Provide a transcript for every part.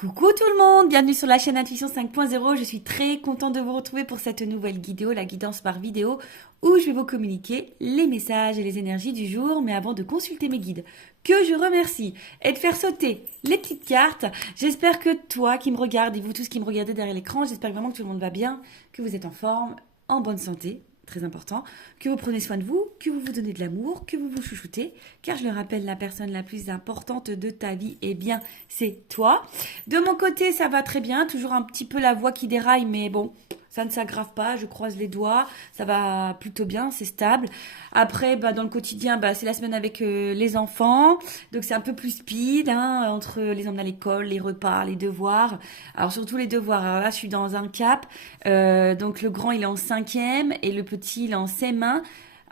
Coucou tout le monde, bienvenue sur la chaîne Intuition 5.0. Je suis très contente de vous retrouver pour cette nouvelle vidéo, la guidance par vidéo, où je vais vous communiquer les messages et les énergies du jour. Mais avant de consulter mes guides, que je remercie, et de faire sauter les petites cartes, j'espère que toi qui me regardes et vous tous qui me regardez derrière l'écran, j'espère vraiment que tout le monde va bien, que vous êtes en forme, en bonne santé. Très important, que vous prenez soin de vous, que vous vous donnez de l'amour, que vous vous chouchoutez, car je le rappelle, la personne la plus importante de ta vie, eh bien, c'est toi. De mon côté, ça va très bien, toujours un petit peu la voix qui déraille, mais bon, ça ne s'aggrave pas, je croise les doigts, ça va plutôt bien, c'est stable. Après, dans le quotidien, c'est la semaine avec les enfants, donc c'est un peu plus speed, hein, entre les emmener à l'école, les repas, les devoirs. Alors surtout les devoirs, alors là je suis dans un cap, donc le grand il est en cinquième et le petit il est en CM1.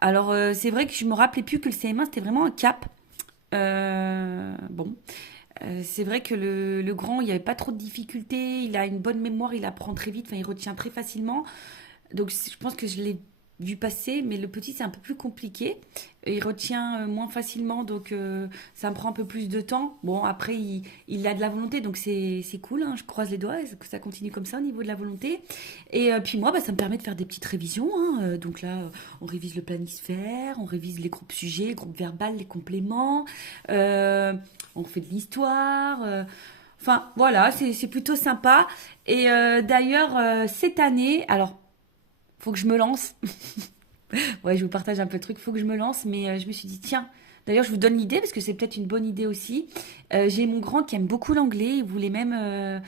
Alors c'est vrai que je me rappelais plus que le CM1 c'était vraiment un cap. Bon. C'est vrai que le grand, il n'y avait pas trop de difficultés, il a une bonne mémoire, il apprend très vite, enfin, il retient très facilement. Donc je pense que je l'ai vu passer, mais le petit, c'est un peu plus compliqué. Il retient moins facilement, donc ça me prend un peu plus de temps. Bon, après, il a de la volonté, donc c'est cool, hein, je croise les doigts, que ça continue comme ça au niveau de la volonté. Et puis moi, ça me permet de faire des petites révisions, hein. Donc là, on révise le planisphère, on révise les groupes sujets, les groupes verbales, les compléments. On fait de l'histoire. Enfin, voilà, c'est plutôt sympa. Et d'ailleurs, cette année, alors, faut que je me lance. Ouais, je vous partage un peu le truc, faut que je me lance, mais je me suis dit, tiens, d'ailleurs, je vous donne l'idée, parce que c'est peut-être une bonne idée aussi. J'ai mon grand qui aime beaucoup l'anglais, il voulait même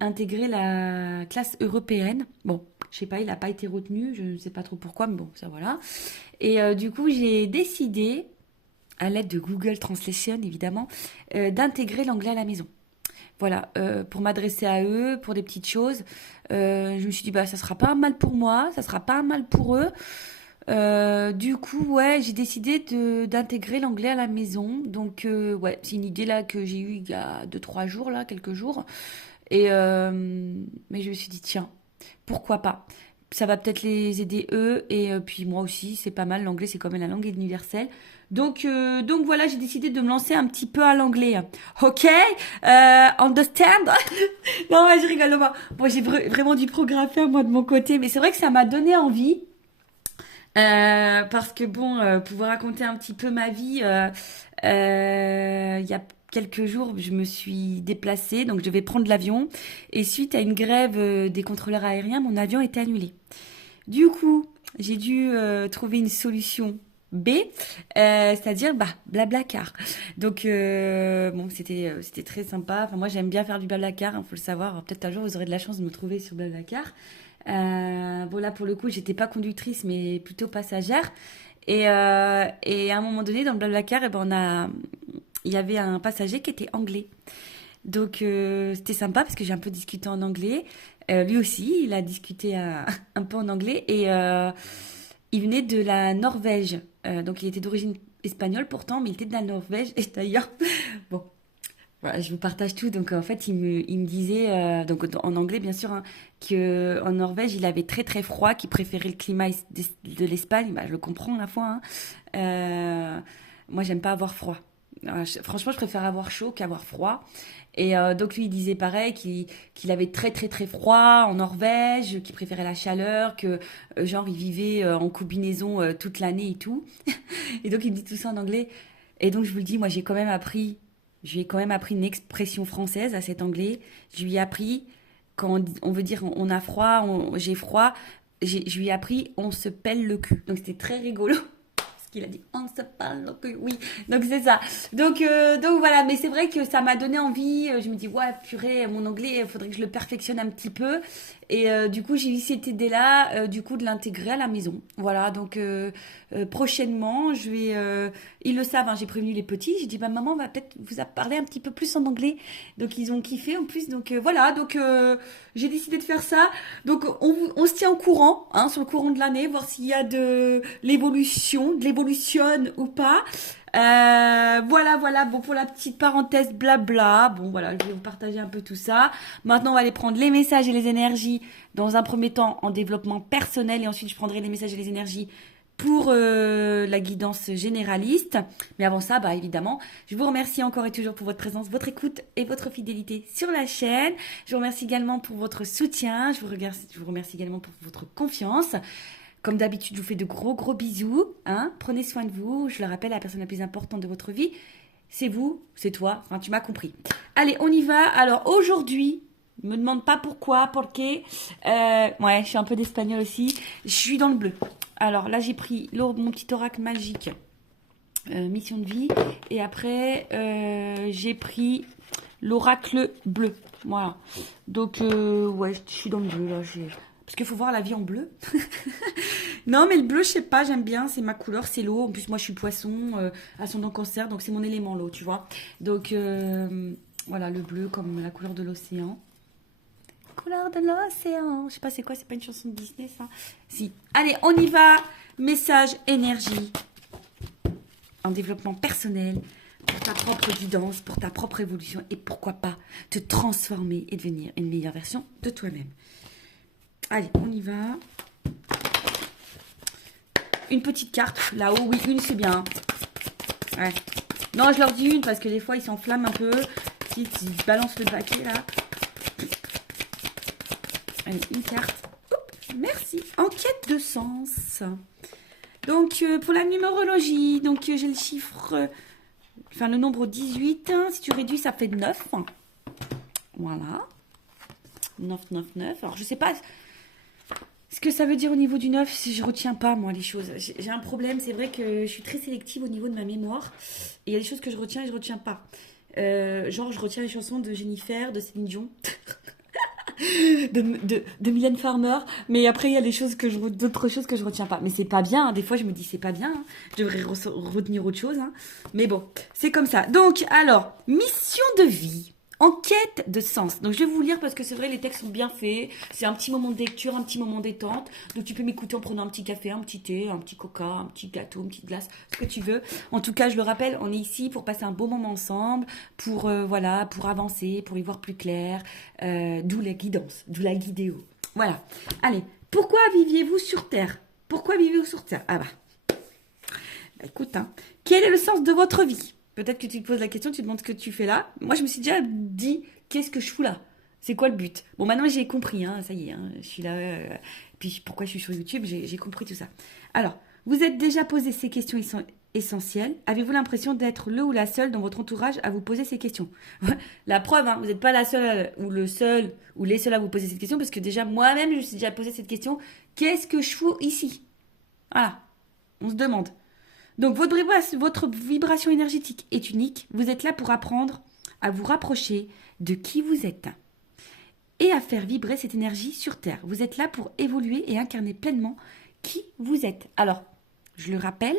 intégrer la classe européenne. Bon, je sais pas, il n'a pas été retenu, je ne sais pas trop pourquoi, mais bon, ça voilà. Et du coup, j'ai décidé, à l'aide de Google Translation évidemment, d'intégrer l'anglais à la maison. Voilà, pour m'adresser à eux, pour des petites choses. Je me suis dit, ça sera pas mal pour moi, ça sera pas mal pour eux. Du coup, ouais, j'ai décidé d'intégrer l'anglais à la maison. Donc, ouais, c'est une idée là que j'ai eue il y a 2, 3 jours, là, quelques jours. Et, mais je me suis dit, tiens, pourquoi pas? Ça va peut-être les aider eux et puis moi aussi, c'est pas mal. L'anglais, c'est quand même la langue universelle. Donc voilà, j'ai décidé de me lancer un petit peu à l'anglais. Ok, understand? Non, ouais, je rigole. Non, bon, j'ai vraiment du progrès à faire moi de mon côté, mais c'est vrai que ça m'a donné envie. Parce que bon, pour vous raconter un petit peu ma vie, il y a quelques jours, je me suis déplacée, donc je devais prendre l'avion. Et suite à une grève des contrôleurs aériens, mon avion était annulé. Du coup, j'ai dû trouver une solution B, c'est-à-dire Blablacar. Donc bon, c'était très sympa. Enfin, moi, j'aime bien faire du Blablacar, hein, faut le savoir. Alors, peut-être un jour, vous aurez de la chance de me trouver sur Blablacar. Bon, là, pour le coup, j'étais pas conductrice, mais plutôt passagère. Et à un moment donné, dans le Blablacar, il y avait un passager qui était anglais. Donc, c'était sympa parce que j'ai un peu discuté en anglais. Lui aussi, il a discuté un peu en anglais. Et il venait de la Norvège. Donc, il était d'origine espagnole pourtant, mais il était de la Norvège. Et d'ailleurs, bon, voilà, je vous partage tout. Donc en fait, il me disait, donc en anglais bien sûr, hein, que en Norvège, il avait très très froid, qu'il préférait le climat de l'Espagne. Je le comprends à la fois, hein. Euh, Moi, j'aime pas avoir froid. Franchement, je préfère avoir chaud qu'avoir froid. Et donc lui, il disait pareil, qu'il avait très très très froid en Norvège, qu'il préférait la chaleur, que genre il vivait en combinaison toute l'année et tout. Et donc il me dit tout ça en anglais. Et donc je vous le dis, moi je lui ai quand même appris une expression française à cet anglais. Je lui ai appris, quand on veut dire on a froid, j'ai froid, je lui ai appris on se pèle le cul. Donc c'était très rigolo. Parce qu'il a dit on se pèle le cul, oui. Donc c'est ça. Donc voilà, mais c'est vrai que ça m'a donné envie. Je me dis, ouais, purée, mon anglais, il faudrait que je le perfectionne un petit peu. Et du coup, j'ai eu cette idée-là, du coup, de l'intégrer à la maison. Voilà, donc prochainement, je vais. Ils le savent, hein, j'ai prévenu les petits. J'ai dit, maman va peut-être vous parler un petit peu plus en anglais. Donc ils ont kiffé en plus. Donc voilà, donc j'ai décidé de faire ça. Donc on se tient au courant, hein, sur le courant de l'année, voir s'il y a de l'évolution ou pas. Voilà. Bon, pour la petite parenthèse blabla. Bon, voilà, je vais vous partager un peu tout ça. Maintenant, on va aller prendre les messages et les énergies dans un premier temps en développement personnel et ensuite je prendrai les messages et les énergies pour la guidance généraliste. Mais avant ça, bah évidemment, je vous remercie encore et toujours pour votre présence, votre écoute et votre fidélité sur la chaîne. Je vous remercie également pour votre soutien. Je vous remercie également pour votre confiance. Comme d'habitude, je vous fais de gros gros bisous. Hein. Prenez soin de vous. Je le rappelle, la personne la plus importante de votre vie, c'est vous, c'est toi. Enfin, tu m'as compris. Allez, on y va. Alors aujourd'hui, me demande pas pourquoi, porque. Ouais, je suis un peu d'espagnol aussi. Je suis dans le bleu. Alors là, j'ai pris mon petit oracle magique, mission de vie. Et après, j'ai pris l'oracle bleu. Voilà. Donc, ouais, je suis dans le bleu là. Parce qu'il faut voir la vie en bleu. Non, mais le bleu, je sais pas, j'aime bien. C'est ma couleur, c'est l'eau. En plus, moi, je suis poisson, ascendant cancer. Donc, c'est mon élément, l'eau, tu vois. Donc, voilà, le bleu comme la couleur de l'océan. Couleur de l'océan. Je sais pas c'est quoi, c'est pas une chanson de Disney ça. Si. Allez, on y va. Message énergie en développement personnel pour ta propre guidance, pour ta propre évolution et pourquoi pas te transformer et devenir une meilleure version de toi-même. Allez, on y va. Une petite carte là-haut. Oui, une c'est bien. Ouais. Non, je leur dis une parce que des fois ils s'enflamment un peu. Ils balancent le paquet là. Allez, une carte. Oups, merci. En quête de sens. Donc, pour la numérologie, donc j'ai le chiffre, enfin le nombre 18. Hein, si tu réduis, ça fait 9. Voilà. 9, 9, 9. Alors, je sais pas ce que ça veut dire au niveau du 9, si je retiens pas, moi, les choses. J'ai un problème, c'est vrai que je suis très sélective au niveau de ma mémoire. Et il y a des choses que je retiens et je retiens pas. Genre, je retiens les chansons de Jennifer, de Céline Dion. de Mylène Farmer, mais après il y a d'autres choses que je retiens pas, mais c'est pas bien, hein. Des fois je me dis c'est pas bien, hein. Je devrais retenir autre chose, hein. Mais bon, c'est comme ça. Donc alors, mission de vie en quête de sens. Donc je vais vous lire parce que c'est vrai les textes sont bien faits, c'est un petit moment de lecture, un petit moment détente, donc tu peux m'écouter en prenant un petit café, un petit thé, un petit coca, un petit gâteau, une petite glace, ce que tu veux. En tout cas, je le rappelle, on est ici pour passer un beau moment ensemble, pour voilà, pour avancer, pour y voir plus clair, d'où la guidance, d'où la guidéo. Voilà. Allez, pourquoi viviez-vous sur Terre? Pourquoi vivez-vous sur Terre? Ah bah écoute, hein, quel est le sens de votre vie? Peut-être que tu te poses la question, tu te demandes ce que tu fais là. Moi, je me suis déjà dit, qu'est-ce que je fous là? C'est quoi le but? Bon, maintenant, j'ai compris, hein, ça y est, hein, je suis là. Puis, pourquoi je suis sur YouTube, j'ai compris tout ça. Alors, vous êtes déjà posé ces questions essentielles. Avez-vous l'impression d'être le ou la seule dans votre entourage à vous poser ces questions? La preuve, hein, vous n'êtes pas la seule ou le seul ou les seuls à vous poser cette question, parce que déjà, moi-même, je me suis déjà posé cette question. Qu'est-ce que je fous ici? Voilà, on se demande. Donc, votre vibration énergétique est unique. Vous êtes là pour apprendre à vous rapprocher de qui vous êtes et à faire vibrer cette énergie sur Terre. Vous êtes là pour évoluer et incarner pleinement qui vous êtes. Alors, je le rappelle,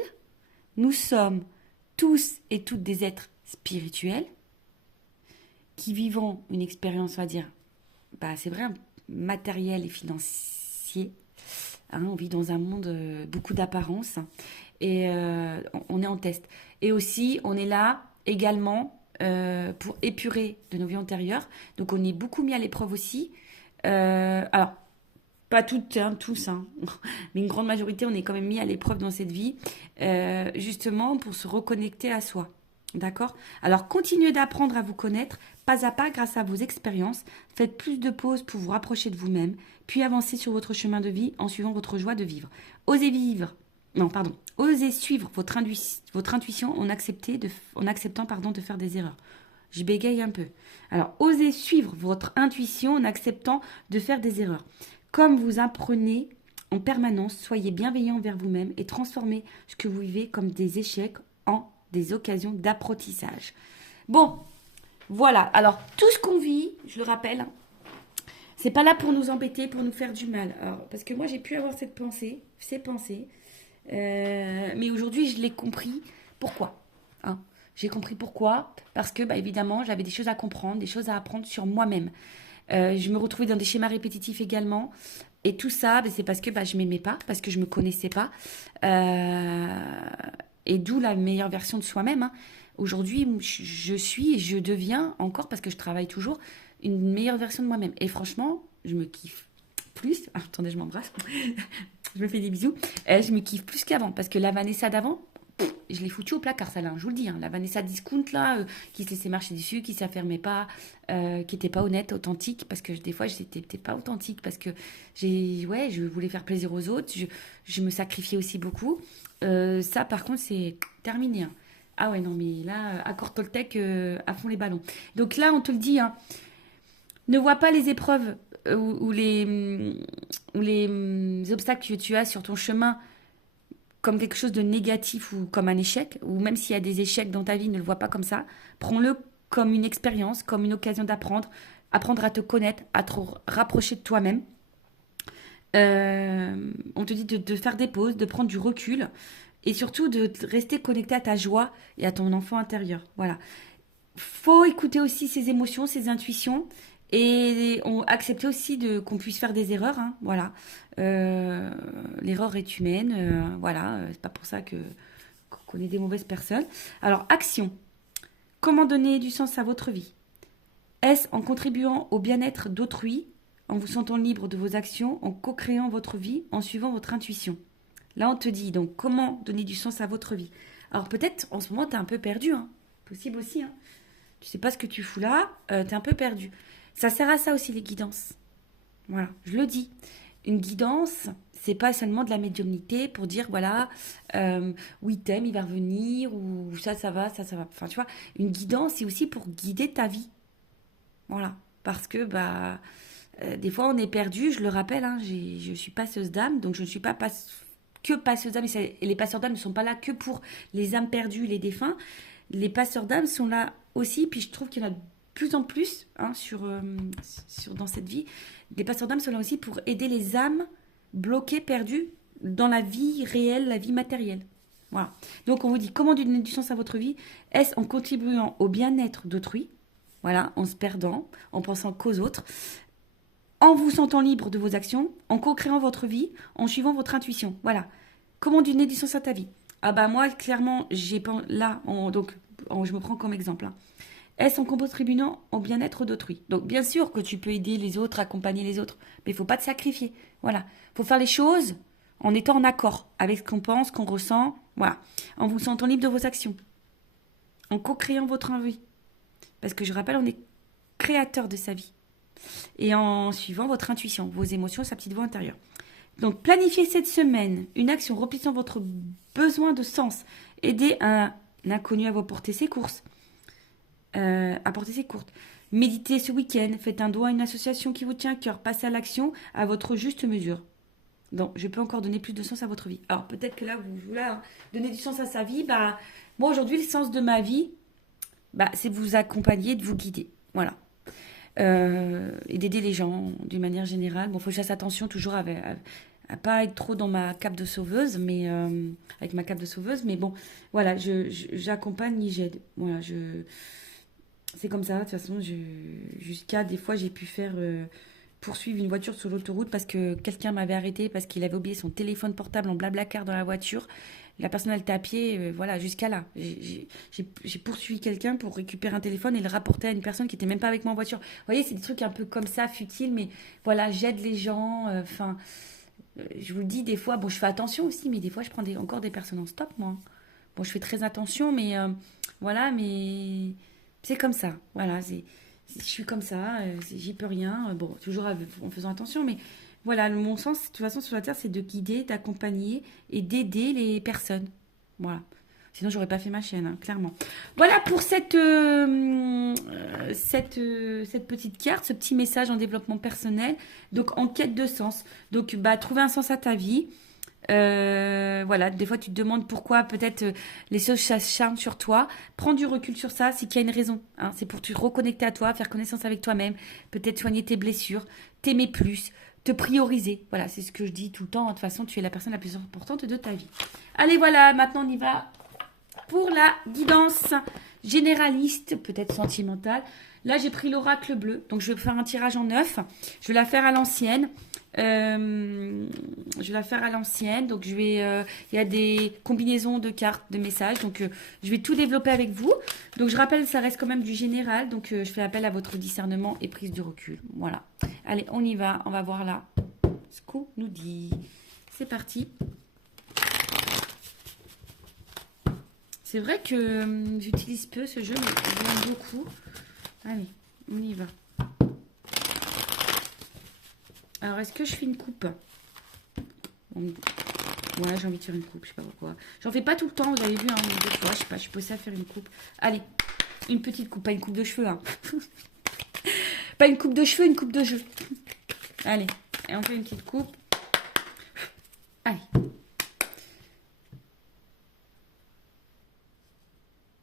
nous sommes tous et toutes des êtres spirituels qui vivons une expérience, on va dire, bah, c'est vrai, matériel et financier. Hein, on vit dans un monde beaucoup d'apparence. Et on est en test. Et aussi, on est là également pour épurer de nos vies antérieures. Donc, on est beaucoup mis à l'épreuve aussi. Alors, pas toutes, hein, tous, hein, mais une grande majorité, on est quand même mis à l'épreuve dans cette vie, justement pour se reconnecter à soi. D'accord? Alors, continuez d'apprendre à vous connaître, pas à pas, grâce à vos expériences. Faites plus de pauses pour vous rapprocher de vous-même, puis avancez sur votre chemin de vie en suivant votre joie de vivre. Osez vivre. Non, pardon. Osez suivre votre intuition en acceptant de faire des erreurs. Je bégaye un peu. Alors, osez suivre votre intuition en acceptant de faire des erreurs. Comme vous apprenez en permanence, soyez bienveillant envers vous-même et transformez ce que vous vivez comme des échecs en des occasions d'apprentissage. Bon, voilà. Alors, tout ce qu'on vit, je le rappelle, c'est pas là pour nous embêter, pour nous faire du mal. Alors, parce que moi, j'ai pu avoir ces pensées. Mais aujourd'hui, je l'ai compris. Pourquoi, hein? J'ai compris pourquoi. Parce que, bah, évidemment, j'avais des choses à comprendre, des choses à apprendre sur moi-même. Je me retrouvais dans des schémas répétitifs également. Et tout ça, bah, c'est parce que je m'aimais pas, parce que je me connaissais pas. Et d'où la meilleure version de soi-même. Hein. Aujourd'hui, je suis et je deviens encore, parce que je travaille toujours, une meilleure version de moi-même. Et franchement, je me kiffe plus. Attendez, je m'embrasse. Je me fais des bisous. Je me kiffe plus qu'avant parce que la Vanessa d'avant, je l'ai foutue au placard, ça là, je vous le dis. Hein. La Vanessa Discount là, qui se laissait marcher dessus, qui s'affirmait pas, qui était pas honnête, authentique, parce que des fois j'étais peut-être pas authentique parce que ouais, je voulais faire plaisir aux autres, je me sacrifiais aussi beaucoup. Ça par contre c'est terminé. Hein. Ah ouais non mais là, accord Toltec à fond les ballons. Donc là on te le dit, hein, ne vois pas les épreuves ou les obstacles que tu as sur ton chemin comme quelque chose de négatif ou comme un échec, ou même s'il y a des échecs dans ta vie, ne le vois pas comme ça. Prends-le comme une expérience, comme une occasion d'apprendre, apprendre à te connaître, à te rapprocher de toi-même. On te dit de faire des pauses, de prendre du recul et surtout de rester connecté à ta joie et à ton enfant intérieur. Voilà. Faut écouter aussi ses émotions, ses intuitions et accepter aussi qu'on puisse faire des erreurs. Hein, voilà. Euh, L'erreur est humaine. Voilà. C'est pas pour ça qu'on est des mauvaises personnes. Alors, action. Comment donner du sens à votre vie? Est-ce en contribuant au bien-être d'autrui, en vous sentant libre de vos actions, en co-créant votre vie, en suivant votre intuition? Là, on te dit donc comment donner du sens à votre vie. Alors peut-être en ce moment, tu es un peu perdu. Hein. Possible aussi. Hein. Tu sais pas ce que tu fous là, tu es un peu perdu. Ça sert à ça aussi les guidances. Voilà, je le dis. Une guidance, c'est pas seulement de la médiumnité pour dire voilà, oui t'aimes, il va revenir ou ça va, ça va. Enfin tu vois, une guidance c'est aussi pour guider ta vie. Voilà, parce que bah des fois on est perdu. Je le rappelle, hein, je suis passeuse d'âme, donc je ne suis pas que passeuse d'âme et les passeurs d'âme ne sont pas là que pour les âmes perdues, les défunts. Les passeurs d'âme sont là aussi, puis je trouve qu'il y en a de plus en plus hein, dans cette vie. Les passeurs d'âme sont là aussi pour aider les âmes bloquées, perdues dans la vie réelle, la vie matérielle. Voilà. Donc on vous dit comment donner du sens à votre vie? Est-ce en contribuant au bien-être d'autrui? Voilà, en se perdant, en pensant qu'aux autres, en vous sentant libre de vos actions, en co-créant votre vie, en suivant votre intuition. Voilà. Comment donner du sens à ta vie? Ah bah moi, clairement, je me prends comme exemple. Hein. Est-ce en contribuant au bien-être d'autrui? Donc bien sûr que tu peux aider les autres, accompagner les autres, mais il faut pas te sacrifier. Voilà. Il faut faire les choses en étant en accord avec ce qu'on pense, qu'on ressent. Voilà. En vous sentant libre de vos actions. En co-créant votre vie. Parce que je rappelle, on est créateur de sa vie. Et en suivant votre intuition, vos émotions, sa petite voix intérieure. Donc, planifiez cette semaine une action remplissant votre besoin de sens. Aidez un inconnu à vous apporter ses courses. Apporter ses courses. Méditez ce week-end. Faites un don à une association qui vous tient à cœur. Passez à l'action à votre juste mesure. Donc, je peux encore donner plus de sens à votre vie. Alors, peut-être que là, vous voulez donner du sens à sa vie. Bah, moi, aujourd'hui, le sens de ma vie, bah, c'est de vous accompagner, de vous guider. Voilà. Et d'aider les gens d'une manière générale. Bon, il faut que je fasse attention toujours à pas être trop dans ma cape de sauveuse, mais avec ma cape de sauveuse. Mais bon, voilà, j'accompagne et j'aide. Voilà, c'est comme ça. De toute façon, jusqu'à des fois, j'ai pu faire poursuivre une voiture sur l'autoroute parce que quelqu'un m'avait arrêté parce qu'il avait oublié son téléphone portable en blablacar dans la voiture. La personne, elle était à pied, voilà, jusqu'à là. J'ai poursuivi quelqu'un pour récupérer un téléphone et le rapporter à une personne qui n'était même pas avec moi en voiture. Vous voyez, c'est des trucs un peu comme ça, futiles, mais voilà, j'aide les gens. Enfin, je vous le dis, des fois, bon, je fais attention aussi, mais des fois, je prends encore des personnes en stop, moi. Bon, je fais très attention, mais voilà, mais c'est comme ça. Voilà, je suis comme ça, j'y peux rien. Bon, toujours en faisant attention, mais voilà, mon sens, de toute façon, sur la Terre, c'est de guider, d'accompagner et d'aider les personnes. Voilà. Sinon, j'aurais pas fait ma chaîne, hein, clairement. Voilà pour cette petite carte, ce petit message en développement personnel. Donc, en quête de sens. Donc, bah, trouver un sens à ta vie. Voilà, des fois tu te demandes pourquoi peut-être les choses s'acharnent sur toi. Prends du recul sur ça, c'est qu'il y a une raison. Hein. C'est pour te reconnecter à toi, faire connaissance avec toi-même, peut-être soigner tes blessures, t'aimer plus, te prioriser. Voilà, c'est ce que je dis tout le temps. De toute façon, tu es la personne la plus importante de ta vie. Allez, voilà, maintenant on y va pour la guidance généraliste, peut-être sentimentale. Là, j'ai pris l'oracle bleu, donc je vais faire un tirage en 9. Je vais la faire à l'ancienne. Donc il y a des combinaisons de cartes, de messages, donc je vais tout développer avec vous. Donc je rappelle, ça reste quand même du général, donc je fais appel à votre discernement et prise de recul. Voilà. Allez, on y va, on va voir là ce qu'on nous dit. c'est parti. C'est vrai que j'utilise peu ce jeu, mais j'aime beaucoup. Allez, on y va. Alors, est-ce que je fais une coupe? Ouais, j'ai envie de faire une coupe, je sais pas pourquoi. J'en fais pas tout le temps, vous avez vu, hein, des fois, je sais pas, je suis posée à faire une coupe. Allez, une petite coupe, pas une coupe de cheveux, hein. Pas une coupe de cheveux, une coupe de jeu. Allez, et on fait une petite coupe. Allez.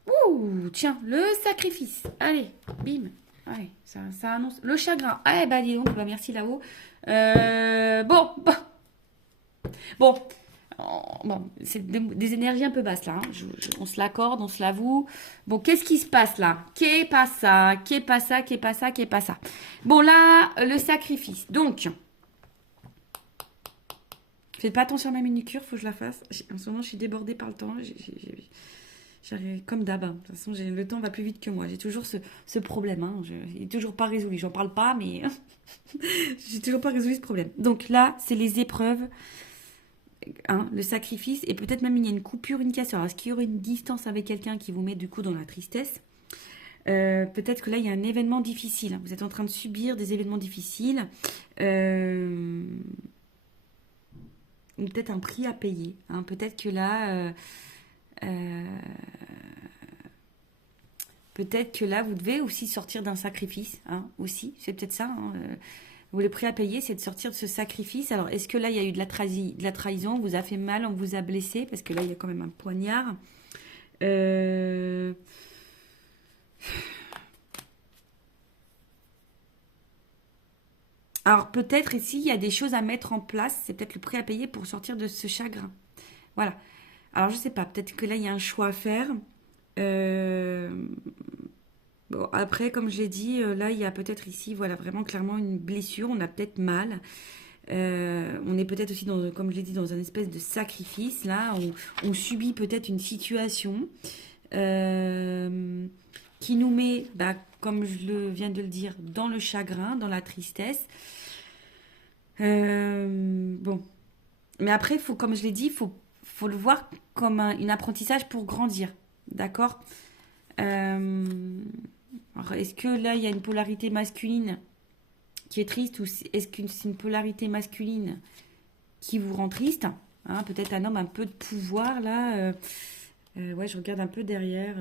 Ouh, tiens, le sacrifice. Allez, bim. Allez, ça annonce le chagrin. Allez, bah dis donc, bah merci là-haut. Bon. Bon, bon, c'est des énergies un peu basses là, hein. On se l'accorde, on se l'avoue. Bon, qu'est-ce qui se passe là? Qu'est pas ça? Qu'est pas ça? Qu'est pas ça? Qu'est pas ça? Bon, là, le sacrifice. Donc, faites pas attention à ma manucure, faut que je la fasse. En ce moment, je suis débordée par le temps. J'arrive comme d'hab, hein. De toute façon, le temps va plus vite que moi. J'ai toujours ce problème. Hein. Il n'est toujours pas résolu. J'en parle pas, mais j'ai toujours pas résolu ce problème. Donc là, c'est les épreuves. Hein, le sacrifice, et peut-être même il y a une coupure, une cassure. Alors, est-ce qu'il y aurait une distance avec quelqu'un qui vous met du coup dans la tristesse? Peut-être que là il y a un événement difficile. Vous êtes en train de subir des événements difficiles, ou peut-être un prix à payer. Hein. Peut-être que là, vous devez aussi sortir d'un sacrifice. Hein, aussi, c'est peut-être ça. Hein, le prix à payer, c'est de sortir de ce sacrifice. Alors, est-ce que là, il y a eu de la trahison, on vous a fait mal, on vous a blessé? Parce que là, il y a quand même un poignard. Alors, peut-être ici, il y a des choses à mettre en place. C'est peut-être le prix à payer pour sortir de ce chagrin. Voilà. Alors, je sais pas. Peut-être que là, il y a un choix à faire. Bon, après, comme je l'ai dit, là, il y a peut-être ici, voilà, vraiment clairement une blessure. On a peut-être mal. On est peut-être aussi, comme je l'ai dit, dans un espèce de sacrifice. Là, on subit peut-être une situation qui nous met, bah, comme viens de le dire, dans le chagrin, dans la tristesse. Bon. Mais après, comme je l'ai dit, faut le voir comme un apprentissage pour grandir. D'accord? Alors, est-ce que là, il y a une polarité masculine qui est triste, ou est-ce que c'est une polarité masculine qui vous rend triste? Hein, peut-être un homme un peu de pouvoir, là. Ouais, je regarde un peu derrière.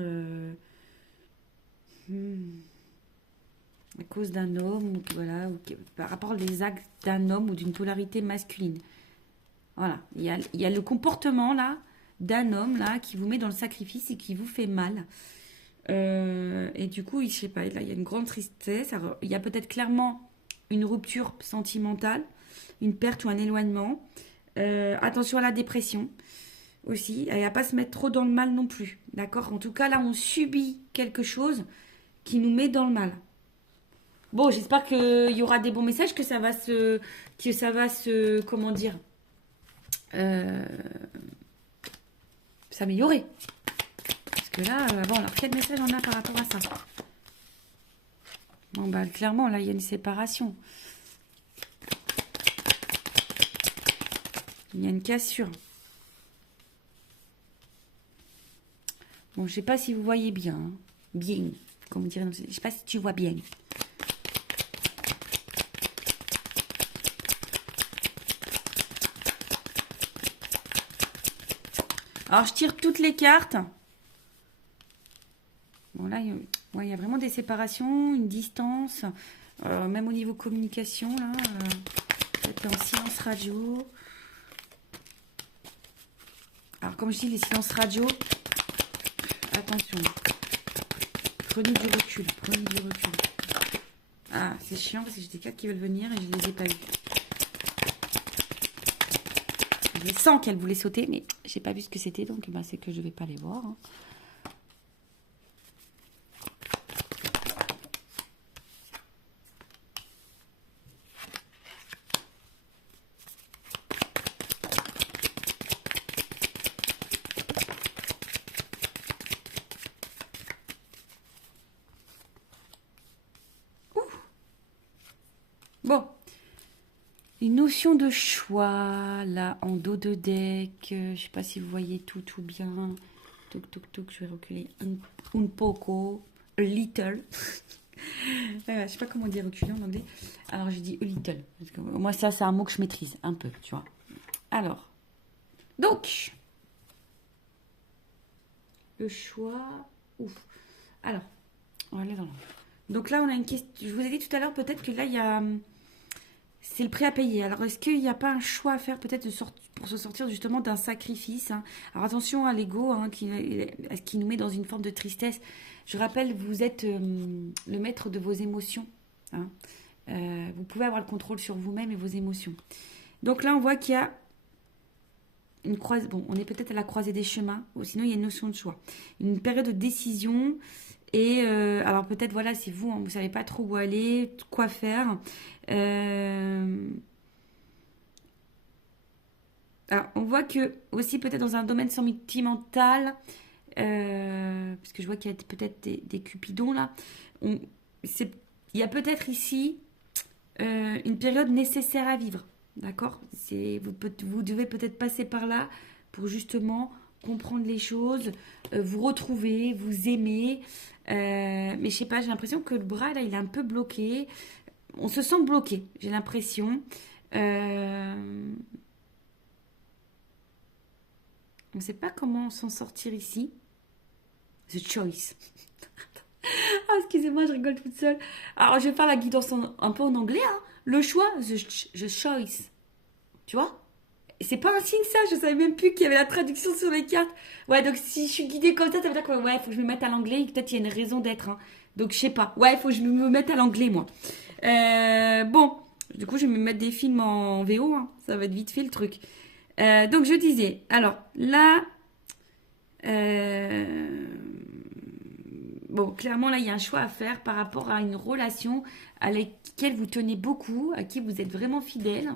À cause d'un homme, ou voilà, par rapport aux actes d'un homme ou d'une polarité masculine. Voilà, il y a le comportement, là, d'un homme, là, qui vous met dans le sacrifice et qui vous fait mal. Et du coup, je sais pas, là, il y a une grande tristesse. Alors, il y a peut-être clairement une rupture sentimentale, une perte ou un éloignement. Attention à la dépression aussi, et à pas se mettre trop dans le mal non plus. D'accord? En tout cas, là, on subit quelque chose qui nous met dans le mal. Bon, j'espère qu'il y aura des bons messages, que ça va comment dire, s'améliorer. Parce que là, bon, alors quel message on a par rapport à ça? Bon, bah, clairement, là, il y a une séparation. Il y a une cassure. Bon, je sais pas si vous voyez bien. Hein. Bien, comme on dirait. Je sais pas si tu vois bien. Alors, je tire toutes les cartes. Bon, là, il y a vraiment des séparations, une distance. Même au niveau communication, là. Peut-être en silence radio. Alors, comme je dis, les silences radio, attention. Prenez du recul, prenez du recul. Ah, c'est chiant parce que j'ai des cartes qui veulent venir et je ne les ai pas eues. Je sens qu'elles voulaient sauter, mais j'ai pas vu ce que c'était, donc bah, c'est que je vais pas les voir. Hein. Bon. Une notion de choix, là, en dos de deck. Je sais pas si vous voyez tout bien. Toc, toc, toc, je vais reculer un poco, a little. Je sais pas comment dire reculer en anglais. Alors, j'ai dit a little. Parce que moi, ça, c'est un mot que je maîtrise un peu, tu vois. Alors, donc, le choix. Ouf. Alors, on va aller dans l'ordre. Donc là, on a une question. Je vous ai dit tout à l'heure, peut-être que là, il y a. C'est le prix à payer. Alors, est-ce qu'il n'y a pas un choix à faire peut-être pour se sortir justement d'un sacrifice, hein. Alors, attention à l'ego, hein, qui nous met dans une forme de tristesse. Je rappelle, vous êtes le maître de vos émotions, hein. Vous pouvez avoir le contrôle sur vous-même et vos émotions. Donc là, on voit qu'il y a une croisée. Bon, on est peut-être à la croisée des chemins, ou sinon il y a une notion de choix. Une période de décision. Et alors peut-être, voilà, c'est vous, hein, vous ne savez pas trop où aller, quoi faire. Euh, alors, on voit que aussi peut-être dans un domaine sentimental, parce que je vois qu'il y a peut-être des cupidons là, on- il y a peut-être ici une période nécessaire à vivre, d'accord? Vous devez peut-être passer par là pour justement comprendre les choses, vous retrouver, vous aimer. Mais je sais pas, j'ai l'impression que le bras là, il est un peu bloqué. On se sent bloqué, j'ai l'impression. Euh, on ne sait pas comment s'en sortir ici. The choice. Ah, excusez-moi, je rigole toute seule. Alors, je vais faire la guidance un peu en anglais, hein. Le choix, the choice. Tu vois? C'est pas un signe ça, je savais même plus qu'il y avait la traduction sur les cartes. Ouais, donc si je suis guidée comme ça veut dire que ouais, faut que je me mette à l'anglais et peut-être il y a une raison d'être, hein. Donc je sais pas. Ouais, il faut que je me mette à l'anglais moi. Bon, du coup je vais me mettre des films en VO, hein. Ça va être vite fait le truc. Donc je disais, alors là, euh, bon, clairement là il y a un choix à faire par rapport à une relation à laquelle vous tenez beaucoup, à qui vous êtes vraiment fidèle.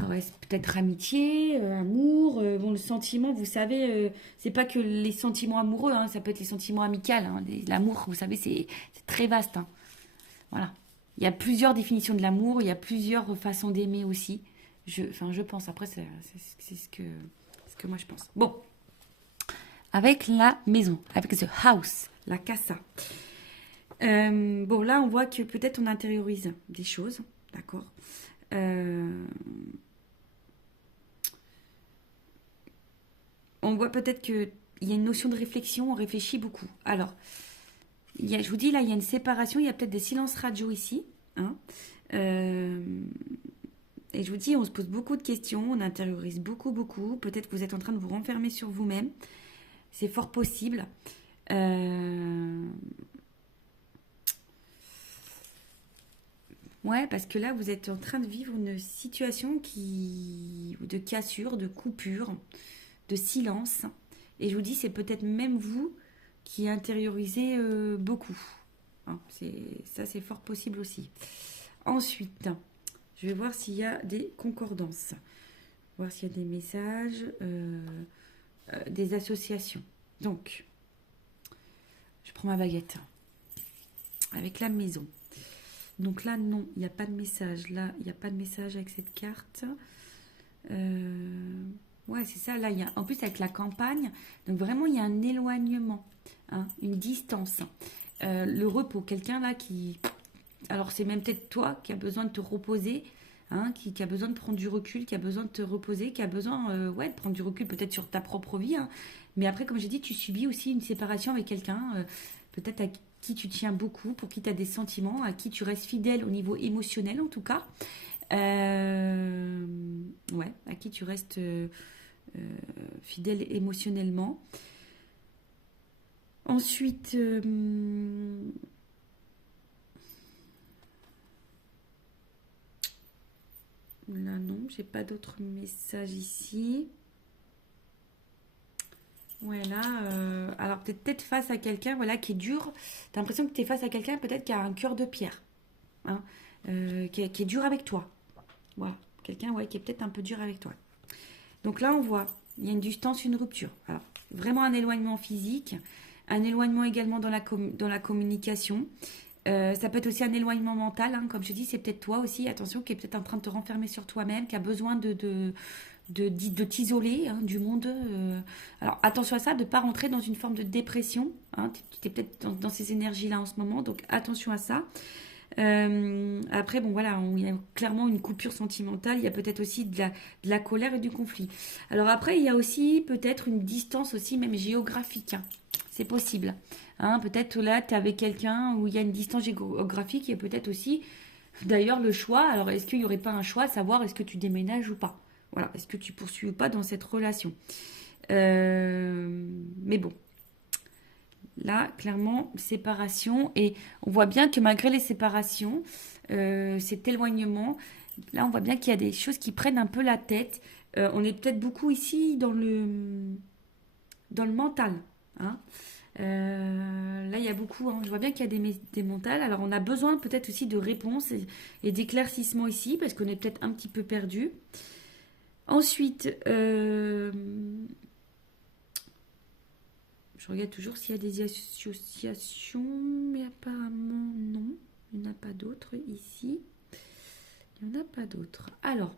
Ah ouais, c'est peut-être amitié, amour. Bon, le sentiment, vous savez, c'est pas que les sentiments amoureux, hein, ça peut être les sentiments amicaux, hein. L'amour, vous savez, c'est très vaste, hein. Voilà. Il y a plusieurs définitions de l'amour, il y a plusieurs façons d'aimer aussi. Enfin, je pense. Après, c'est ce que moi je pense. Bon, avec la maison, avec the house, la casa. Bon, là, on voit que peut-être on intériorise des choses, d'accord. Euh, on voit peut-être qu'il y a une notion de réflexion, on réfléchit beaucoup. Alors, je vous dis, là, il y a une séparation, il y a peut-être des silences radio ici, hein. Euh, et je vous dis, on se pose beaucoup de questions, on intériorise beaucoup, beaucoup. Peut-être que vous êtes en train de vous renfermer sur vous-même. C'est fort possible. Euh, ouais, parce que là, vous êtes en train de vivre une situation de cassure, de coupure, de silence. Et je vous dis, c'est peut-être même vous qui intériorisez beaucoup, hein. Ça, c'est fort possible aussi. Ensuite, je vais voir s'il y a des concordances, voir s'il y a des messages, des associations. Donc, je prends ma baguette avec la maison. Donc là, non, il n'y a pas de message. Là, il n'y a pas de message avec cette carte. Euh, ouais, c'est ça. Là, en plus, avec la campagne, donc vraiment, il y a un éloignement, hein, une distance. Le repos, quelqu'un là qui. Alors, c'est même peut-être toi qui a besoin de te reposer, hein, qui a besoin de prendre du recul, qui a besoin de te reposer, qui a besoin ouais, de prendre du recul peut-être sur ta propre vie, hein. Mais après, comme j'ai dit, tu subis aussi une séparation avec quelqu'un, peut-être à qui tu tiens beaucoup, pour qui tu as des sentiments, à qui tu restes fidèle au niveau émotionnel en tout cas. Euh, ouais, à qui tu restes euh, fidèle émotionnellement. Ensuite, là non, j'ai pas d'autres messages ici. Ouais, là, alors peut-être face à quelqu'un, voilà, qui est dur. T'as l'impression que t'es face à quelqu'un peut-être qui a un cœur de pierre, hein, qui est dur avec toi. Voilà, quelqu'un, ouais, qui est peut-être un peu dur avec toi. Donc là, on voit, il y a une distance, une rupture. Alors, vraiment un éloignement physique, un éloignement également dans la communication. Ça peut être aussi un éloignement mental, hein, comme je dis, c'est peut-être toi aussi, attention, qui est peut-être en train de te renfermer sur toi-même, qui a besoin de t'isoler hein, du monde. Alors attention à ça, de ne pas rentrer dans une forme de dépression. Hein, tu es peut-être dans ces énergies-là en ce moment, donc attention à ça. Après, bon voilà, il y a clairement une coupure sentimentale, il y a peut-être aussi de la colère et du conflit. Alors après, il y a aussi peut-être une distance aussi, même géographique. Hein. C'est possible. Hein, peut-être là, tu es avec quelqu'un où il y a une distance géographique et peut-être aussi, d'ailleurs, le choix. Alors, est-ce qu'il n'y aurait pas un choix à savoir est-ce que tu déménages ou pas? Voilà, est-ce que tu poursuis ou pas dans cette relation? Mais bon, là, clairement, séparation. Et on voit bien que malgré les séparations, cet éloignement, là, on voit bien qu'il y a des choses qui prennent un peu la tête. On est peut-être beaucoup ici dans le mental. Hein. Là, il y a beaucoup. Hein, je vois bien qu'il y a des mentales. Alors, on a besoin peut-être aussi de réponses et d'éclaircissements ici, parce qu'on est peut-être un petit peu perdu. Ensuite, je regarde toujours s'il y a des associations, mais apparemment non. Il n'y en a pas d'autres ici. Il n'y en a pas d'autres. Alors,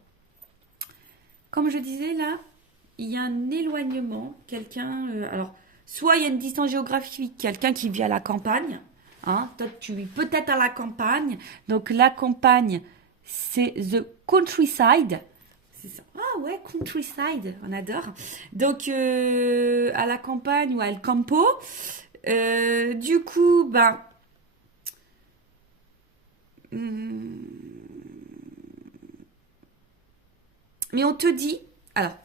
comme je disais là, il y a un éloignement. Quelqu'un. Alors, soit il y a une distance géographique, quelqu'un qui vit à la campagne. Hein, toi, tu vis peut-être à la campagne. Donc, la campagne, c'est the countryside. C'est ça. Ah ouais, countryside, on adore. Donc, à la campagne ou à El Campo. Du coup, ben. hum, Mais on te dit. Alors,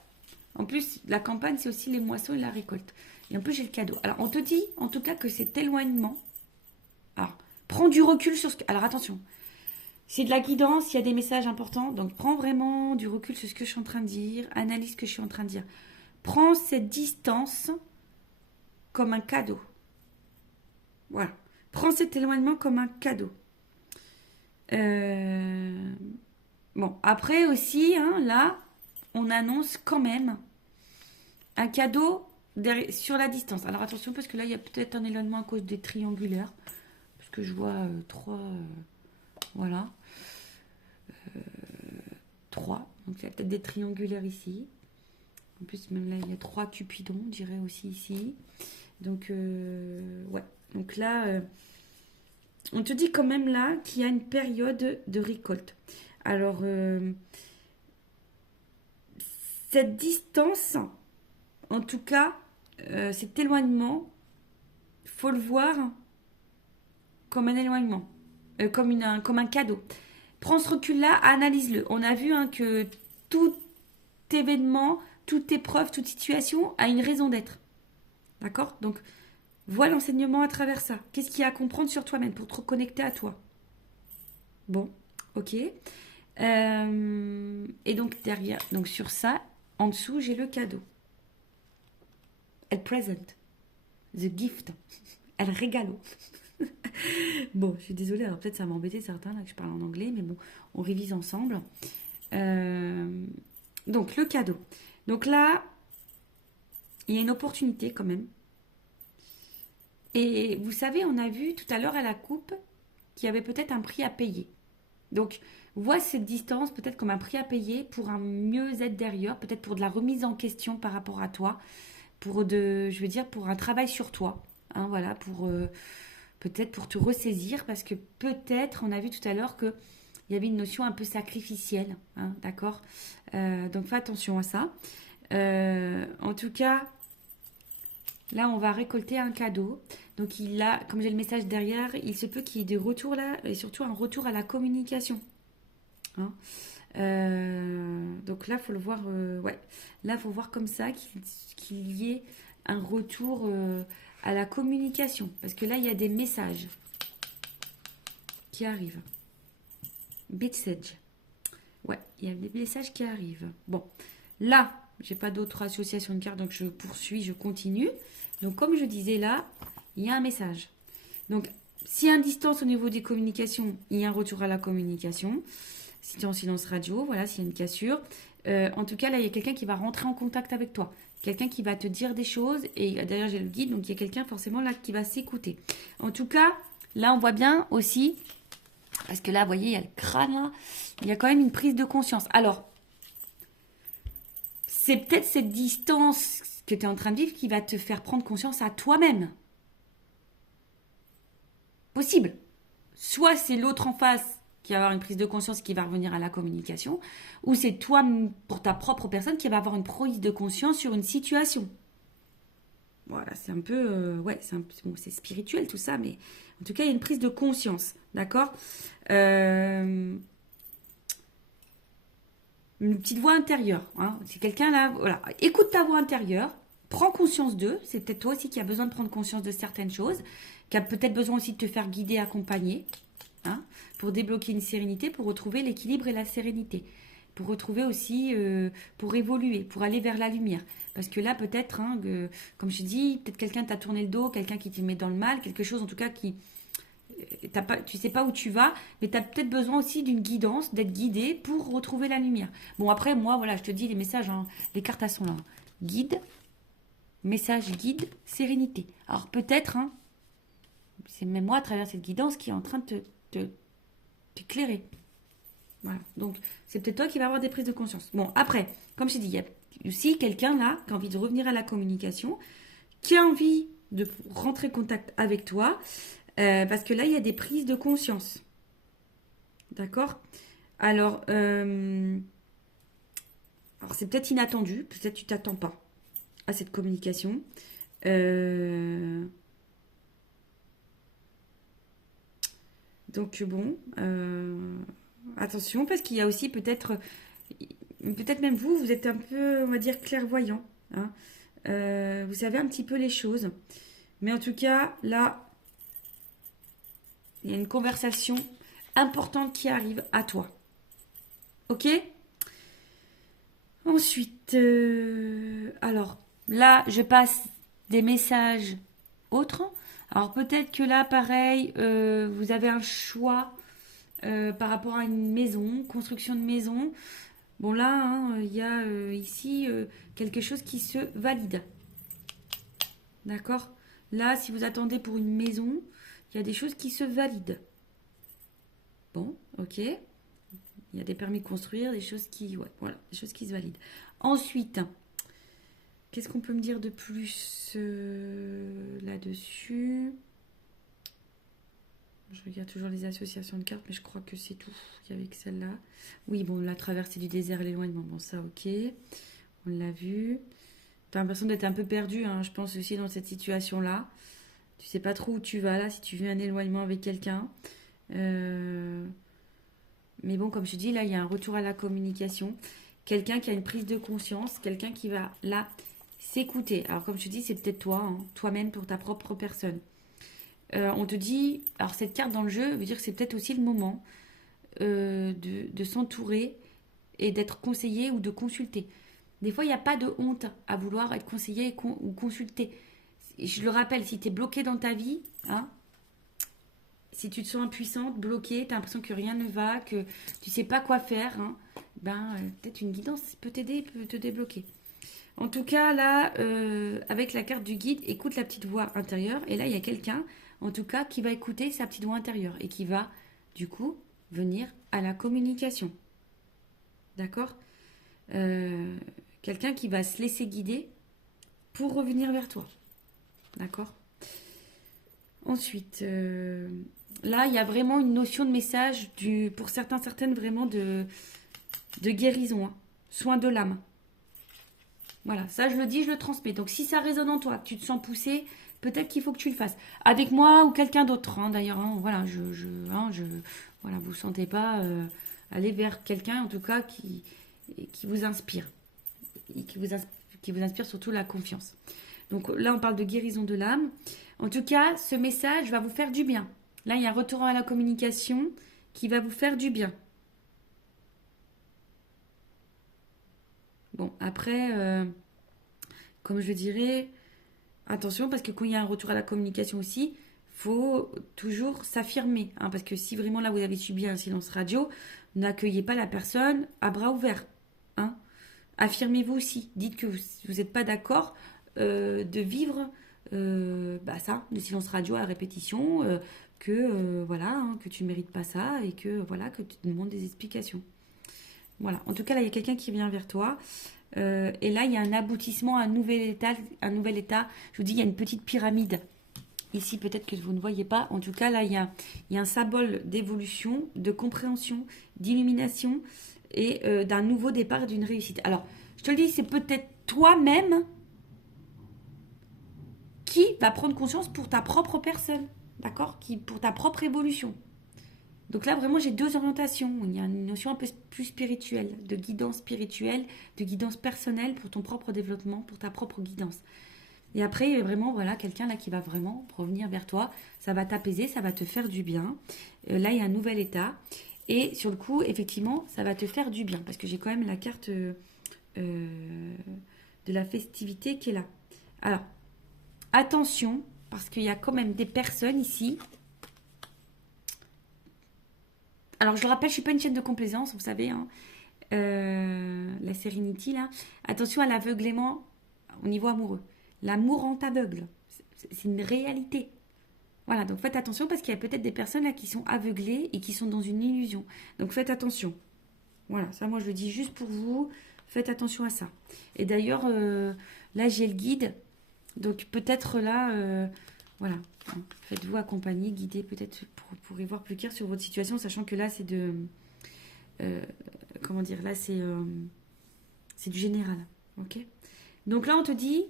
en plus, la campagne, c'est aussi les moissons et la récolte. Et en plus, j'ai le cadeau. Alors, on te dit, en tout cas, que cet éloignement. Alors, prends du recul sur ce que. Alors, attention. C'est de la guidance, il y a des messages importants. Donc, prends vraiment du recul sur ce que je suis en train de dire. Analyse ce que je suis en train de dire. Prends cette distance comme un cadeau. Voilà. Prends cet éloignement comme un cadeau. Euh, Bon, après aussi, hein, là, on annonce quand même un cadeau sur la distance. Alors attention, parce que là, il y a peut-être un éloignement à cause des triangulaires. Parce que je vois trois. Voilà. Trois. Donc il y a peut-être des triangulaires ici. En plus, même là, il y a trois cupidons, je dirais aussi ici. Donc, ouais. Donc là, on te dit quand même là qu'il y a une période de récolte. Alors, cette distance, en tout cas, cet éloignement, faut le voir comme un éloignement, comme un cadeau. Prends ce recul-là, analyse-le. On a vu hein, que tout événement, toute épreuve, toute situation a une raison d'être. D'accord? Donc, vois l'enseignement à travers ça. Qu'est-ce qu'il y a à comprendre sur toi-même pour te reconnecter à toi? Bon, ok. Et donc, derrière, donc sur ça, en dessous, j'ai le cadeau. El present. The gift. El regalo. Bon, je suis désolée, alors peut-être ça m'a embêté certains là que je parle en anglais, mais bon, on révise ensemble. Donc, le cadeau. Donc là, il y a une opportunité quand même. Et vous savez, on a vu tout à l'heure à la coupe qu'il y avait peut-être un prix à payer. Donc, vois cette distance peut-être comme un prix à payer pour un mieux-être derrière, peut-être pour de la remise en question par rapport à toi, je veux dire, pour un travail sur toi. Hein, voilà, peut-être pour te ressaisir, parce que peut-être, on a vu tout à l'heure qu'il y avait une notion un peu sacrificielle, hein, d'accord. Donc fais attention à ça. En tout cas, là, on va récolter un cadeau. Donc comme j'ai le message derrière, il se peut qu'il y ait des retours là, et surtout un retour à la communication. Hein. Donc là, faut le voir, ouais. Là, faut voir comme ça qu'il y ait un retour à la communication, parce que là, il y a des messages qui arrivent. Message. Ouais, il y a des messages qui arrivent. Bon, là, j'ai pas d'autres associations de cartes, donc je poursuis, je continue. Donc, comme je disais là, il y a un message. Donc, s'il y a une distance au niveau des communications, il y a un retour à la communication. Si tu es en silence radio, voilà, s'il y a une cassure. En tout cas, là, il y a quelqu'un qui va rentrer en contact avec toi. Quelqu'un qui va te dire des choses. Et derrière, j'ai le guide, donc il y a quelqu'un forcément là qui va s'écouter. En tout cas, là, on voit bien aussi, parce que là, vous voyez, il y a le crâne, là, il y a quand même une prise de conscience. Alors, c'est peut-être cette distance que tu es en train de vivre qui va te faire prendre conscience à toi-même. Possible. Soit c'est l'autre en face qui va avoir une prise de conscience qui va revenir à la communication, ou c'est toi, pour ta propre personne, qui va avoir une prise de conscience sur une situation. Voilà, c'est un peu... ouais, bon, c'est spirituel tout ça, mais en tout cas, il y a une prise de conscience, d'accord. Une petite voix intérieure, hein. C'est quelqu'un là, voilà. Écoute ta voix intérieure, prends conscience d'eux, c'est peut-être toi aussi qui as besoin de prendre conscience de certaines choses, qui a peut-être besoin aussi de te faire guider, accompagner, hein, pour débloquer une sérénité, pour retrouver l'équilibre et la sérénité, pour retrouver aussi, pour évoluer, pour aller vers la lumière. Parce que là, peut-être, hein, comme je dis, peut-être quelqu'un t'a tourné le dos, quelqu'un qui te met dans le mal, quelque chose en tout cas qui... Tu sais pas où tu vas, mais tu as peut-être besoin aussi d'une guidance, d'être guidé pour retrouver la lumière. Bon, après, moi, voilà, je te dis les messages, hein, les cartes, elles sont là. Guide, message guide, sérénité. Alors peut-être, hein, c'est même moi, à travers cette guidance, qui est en train de t'éclairer. Voilà. Donc, c'est peut-être toi qui vas avoir des prises de conscience. Bon, après, comme je t'ai dit, il y a aussi quelqu'un là qui a envie de revenir à la communication, qui a envie de rentrer en contact avec toi, parce que là, il y a des prises de conscience. D'accord. Alors, c'est peut-être inattendu, peut-être tu t'attends pas à cette communication. Euh, donc bon, attention parce qu'il y a aussi peut-être même vous, vous êtes un peu, on va dire, clairvoyant, hein. Vous savez un petit peu les choses. Mais en tout cas, là, il y a une conversation importante qui arrive à toi. Ok. Ensuite, alors là, je passe des messages autres. Alors peut-être que là, pareil, vous avez un choix par rapport à une maison, construction de maison. Bon là, hein, il y a ici quelque chose qui se valide. D'accord. Là, si vous attendez pour une maison, il y a des choses qui se valident. Bon, ok. Il y a des permis de construire, des choses qui, ouais, voilà, des choses qui se valident. Ensuite, qu'est-ce qu'on peut me dire de plus là-dessus? Je regarde toujours les associations de cartes, mais je crois que c'est tout. Il y avait que celle-là. Oui, bon, la traversée du désert et l'éloignement, bon, ça, ok. On l'a vu. T'as l'impression d'être un peu perdu, hein, je pense aussi dans cette situation-là. Tu sais pas trop où tu vas là, si tu veux un éloignement avec quelqu'un. Mais bon, comme je dis, là, il y a un retour à la communication. Quelqu'un qui a une prise de conscience, quelqu'un qui va là s'écouter. Alors, comme je te dis, c'est peut-être toi, hein, toi-même pour ta propre personne. On te dit, alors cette carte dans le jeu veut dire que c'est peut-être aussi le moment de s'entourer et d'être conseillé ou de consulter. Des fois, il n'y a pas de honte à vouloir être conseillé ou consulté. Je le rappelle, si tu es bloqué dans ta vie, hein, si tu te sens impuissante, bloquée, tu as l'impression que rien ne va, que tu sais pas quoi faire, hein, peut-être une guidance peut t'aider, peut te débloquer. En tout cas, là, avec la carte du guide, écoute la petite voix intérieure. Et là, il y a quelqu'un, en tout cas, qui va écouter sa petite voix intérieure et qui va, du coup, venir à la communication. D'accord. Quelqu'un qui va se laisser guider pour revenir vers toi. D'accord. Ensuite, là, il y a vraiment une notion de message, pour certains, certaines, vraiment de guérison, hein. Soin de l'âme. Voilà, ça je le dis, je le transmets. Donc si ça résonne en toi, que tu te sens poussé, peut-être qu'il faut que tu le fasses. Avec moi ou quelqu'un d'autre, hein, d'ailleurs. Hein, voilà, voilà, vous ne sentez pas aller vers quelqu'un, en tout cas, qui vous inspire. Et qui vous inspire surtout la confiance. Donc là, on parle de guérison de l'âme. En tout cas, ce message va vous faire du bien. Là, il y a un retour à la communication qui va vous faire du bien. Bon, après, comme je dirais, attention, parce que quand il y a un retour à la communication aussi, faut toujours s'affirmer, hein, parce que si vraiment là vous avez subi un silence radio, n'accueillez pas la personne à bras ouverts, hein. Affirmez-vous aussi. Dites que vous n'êtes pas d'accord de vivre ça, le silence radio à la répétition, que voilà, hein, que tu ne mérites pas ça et que voilà, que tu te demandes des explications. Voilà. En tout cas, là, il y a quelqu'un qui vient vers toi. Et là, il y a un aboutissement, un nouvel état, un nouvel état. Je vous dis, il y a une petite pyramide. Ici, peut-être que vous ne voyez pas. En tout cas, là, il y a un symbole d'évolution, de compréhension, d'illumination et d'un nouveau départ et d'une réussite. Alors, je te le dis, c'est peut-être toi-même qui va prendre conscience pour ta propre personne, d'accord? Qui pour ta propre évolution. Donc là, vraiment, j'ai deux orientations. Il y a une notion un peu plus spirituelle, de guidance spirituelle, de guidance personnelle pour ton propre développement, pour ta propre guidance. Et après, il y a vraiment, voilà, quelqu'un là qui va vraiment revenir vers toi. Ça va t'apaiser, ça va te faire du bien. Là, il y a un nouvel état. Et sur le coup, effectivement, ça va te faire du bien. Parce que j'ai quand même la carte de la festivité qui est là. Alors, attention, parce qu'il y a quand même des personnes ici. Alors, je le rappelle, je ne suis pas une chaîne de complaisance, vous savez, hein. La Serenity, là. Attention à l'aveuglement au niveau amoureux. L'amour rend aveugle. C'est une réalité. Voilà, donc faites attention parce qu'il y a peut-être des personnes là qui sont aveuglées et qui sont dans une illusion. Donc faites attention. Voilà, ça moi je le dis juste pour vous. Faites attention à ça. Et d'ailleurs, là j'ai le guide. Donc peut-être là, voilà, hein, faites-vous accompagner, guider peut-être pour y voir plus clair sur votre situation, sachant que là c'est de... euh, comment dire, là c'est du général. Ok. Donc là on te dit,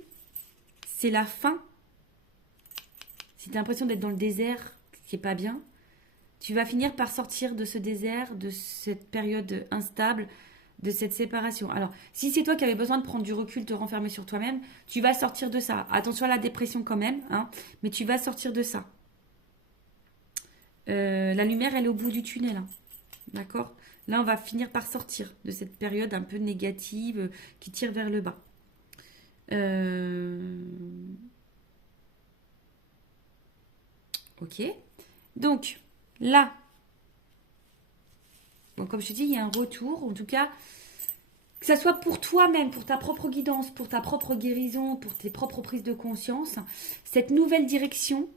c'est la fin. Si tu as l'impression d'être dans le désert, qui est pas bien, tu vas finir par sortir de ce désert, de cette période instable, de cette séparation. Alors, si c'est toi qui avais besoin de prendre du recul, te renfermer sur toi-même, tu vas sortir de ça. Attention à la dépression quand même, hein, mais tu vas sortir de ça. La lumière, elle est au bout du tunnel, hein, d'accord? Là, on va finir par sortir de cette période un peu négative qui tire vers le bas. Ok. Donc, là, bon, comme je te dis, il y a un retour. En tout cas, que ça soit pour toi-même, pour ta propre guidance, pour ta propre guérison, pour tes propres prises de conscience, cette nouvelle direction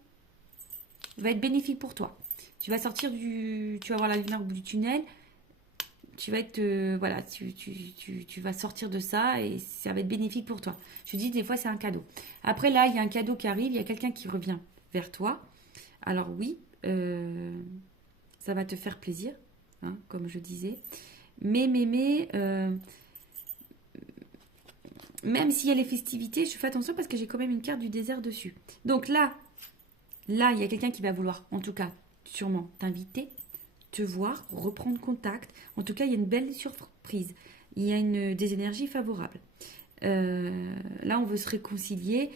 va être bénéfique pour toi. Tu vas sortir du... Tu vas voir la lumière au bout du tunnel. Tu vas être... voilà, tu vas sortir de ça et ça va être bénéfique pour toi. Je te dis, des fois, c'est un cadeau. Après, là, il y a un cadeau qui arrive. Il y a quelqu'un qui revient vers toi. Alors oui, ça va te faire plaisir, hein, comme je disais. Mais, même s'il y a les festivités, je fais attention parce que j'ai quand même une carte du désert dessus. Donc là, il y a quelqu'un qui va vouloir, en tout cas, sûrement t'inviter, te voir, reprendre contact. En tout cas, il y a une belle surprise. Il y a des énergies favorables. Là, on veut se réconcilier.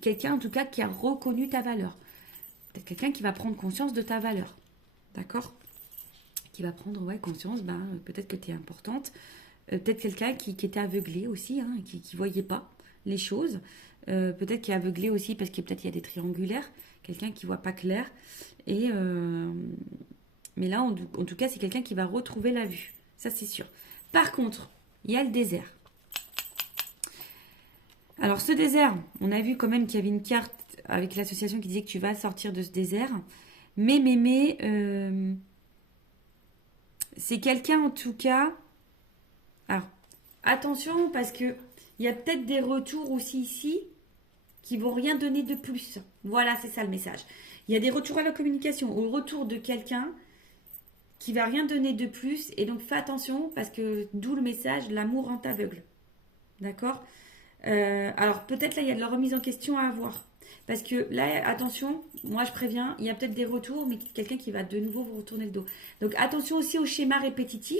Quelqu'un, en tout cas, qui a reconnu ta valeur. Peut-être quelqu'un qui va prendre conscience de ta valeur. D'accord? Qui va prendre conscience, peut-être que tu es importante. Peut-être quelqu'un qui était aveuglé aussi, hein, qui ne voyait pas les choses. Peut-être qui est aveuglé aussi parce que peut-être il y a des triangulaires. Quelqu'un qui ne voit pas clair. Mais là, en tout cas, c'est quelqu'un qui va retrouver la vue. Ça, c'est sûr. Par contre, il y a le désert. Alors, ce désert, on a vu quand même qu'il y avait une carte avec l'association qui disait que tu vas sortir de ce désert. Mais, c'est quelqu'un en tout cas. Alors, attention parce que il y a peut-être des retours aussi ici qui vont rien donner de plus. Voilà, c'est ça le message. Il y a des retours à la communication, au retour de quelqu'un qui va rien donner de plus. Et donc, fais attention parce que d'où le message, l'amour rend aveugle. D'accord? Alors, peut-être là, il y a de la remise en question à avoir. Parce que là, attention, moi je préviens, il y a peut-être des retours, mais quelqu'un qui va de nouveau vous retourner le dos. Donc attention aussi au schéma répétitif,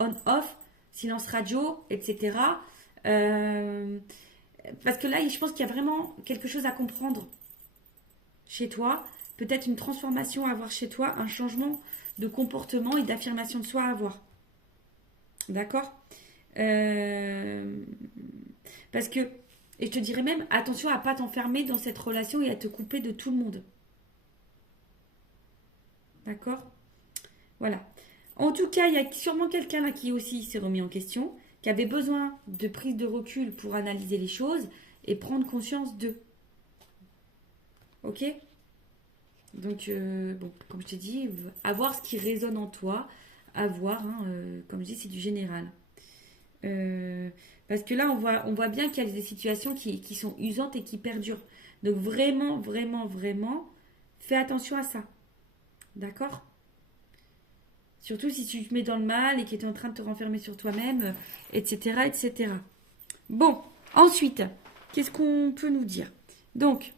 on-off, silence radio, etc. Parce que là, je pense qu'il y a vraiment quelque chose à comprendre chez toi. Peut-être une transformation à avoir chez toi, un changement de comportement et d'affirmation de soi à avoir. D'accord? Parce que... Et je te dirais même, attention à ne pas t'enfermer dans cette relation et à te couper de tout le monde. D'accord? Voilà. En tout cas, il y a sûrement quelqu'un là qui aussi s'est remis en question, qui avait besoin de prise de recul pour analyser les choses et prendre conscience d'eux. Ok? Donc, bon, comme je t'ai dit, à voir ce qui résonne en toi, à voir, hein, comme je dis, c'est du général. Euh, Parce que là, on voit bien qu'il y a des situations qui sont usantes et qui perdurent. Donc, vraiment, vraiment, vraiment, fais attention à ça. D'accord? Surtout si tu te mets dans le mal et que tu es en train de te renfermer sur toi-même, etc., etc. Bon, ensuite, qu'est-ce qu'on peut nous dire? Donc,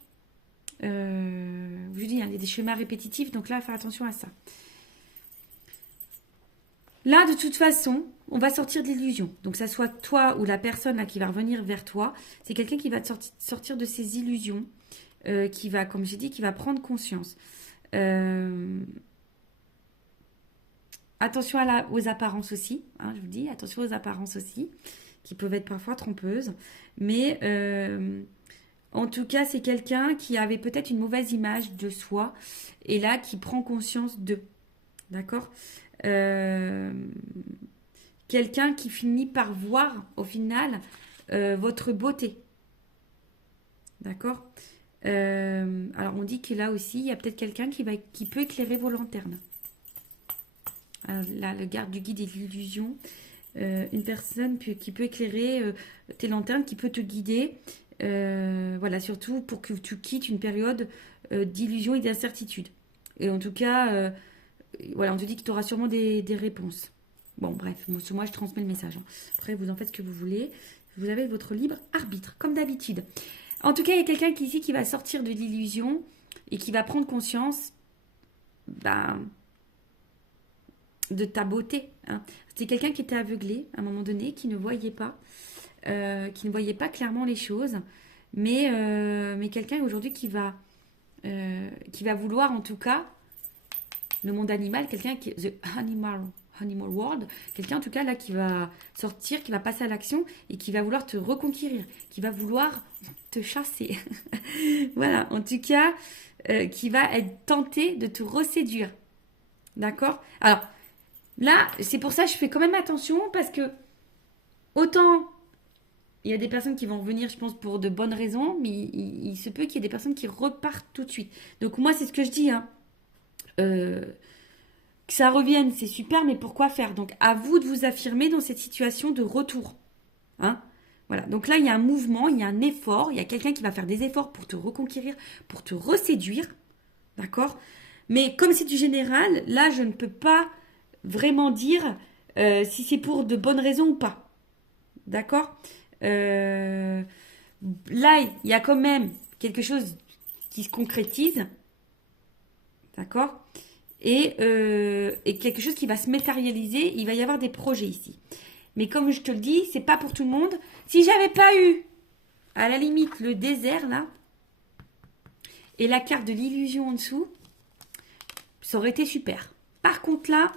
je vous dis, hein, il y a des schémas répétitifs, donc là, faire attention à ça. Là, de toute façon, on va sortir de l'illusion. Donc, ça soit toi ou la personne là, qui va revenir vers toi, c'est quelqu'un qui va te sortir de ses illusions, qui va, comme j'ai dit, qui va prendre conscience. Euh, Attention aux apparences aussi, hein, je vous dis, attention aux apparences aussi, qui peuvent être parfois trompeuses. Mais en tout cas, c'est quelqu'un qui avait peut-être une mauvaise image de soi et là qui prend conscience d'eux. D'accord. Euh, Quelqu'un qui finit par voir au final votre beauté. D'accord. Alors on dit que là aussi, il y a peut-être quelqu'un qui peut éclairer vos lanternes. Alors, là, le garde du guide et de l'illusion. Une personne qui peut éclairer tes lanternes, qui peut te guider. Voilà, surtout pour que tu quittes une période d'illusion et d'incertitude. Et en tout cas, voilà, on te dit que tu auras sûrement des réponses. Bon, bref, moi je transmets le message, hein. Après, vous en faites ce que vous voulez. Vous avez votre libre arbitre, comme d'habitude. En tout cas, il y a quelqu'un ici qui va sortir de l'illusion et qui va prendre conscience ben, de ta beauté, hein. C'était quelqu'un qui était aveuglé à un moment donné, qui ne voyait pas clairement les choses, mais quelqu'un aujourd'hui qui va vouloir en tout cas le monde animal, quelqu'un qui the animal world, quelqu'un en tout cas là qui va sortir, qui va passer à l'action et qui va vouloir te reconquérir, qui va vouloir te chasser. Voilà, en tout cas, qui va être tenté de te reséduire. D'accord? Alors, là, c'est pour ça que je fais quand même attention parce que autant il y a des personnes qui vont revenir, je pense, pour de bonnes raisons, mais il se peut qu'il y ait des personnes qui repartent tout de suite. Donc moi, c'est ce que je dis, hein. Euh, que ça revienne, c'est super, mais pourquoi faire? Donc à vous de vous affirmer dans cette situation de retour. Hein. Voilà. Donc là, il y a un mouvement, il y a un effort, il y a quelqu'un qui va faire des efforts pour te reconquérir, pour te reséduire. D'accord? Mais comme c'est du général, là, je ne peux pas vraiment dire si c'est pour de bonnes raisons ou pas. D'accord. Euh, Là, il y a quand même quelque chose qui se concrétise. D'accord. Et quelque chose qui va se matérialiser. Il va y avoir des projets ici. Mais comme je te le dis, c'est pas pour tout le monde. Si j'avais pas eu, à la limite, le désert là, et la carte de l'illusion en dessous, ça aurait été super. Par contre là,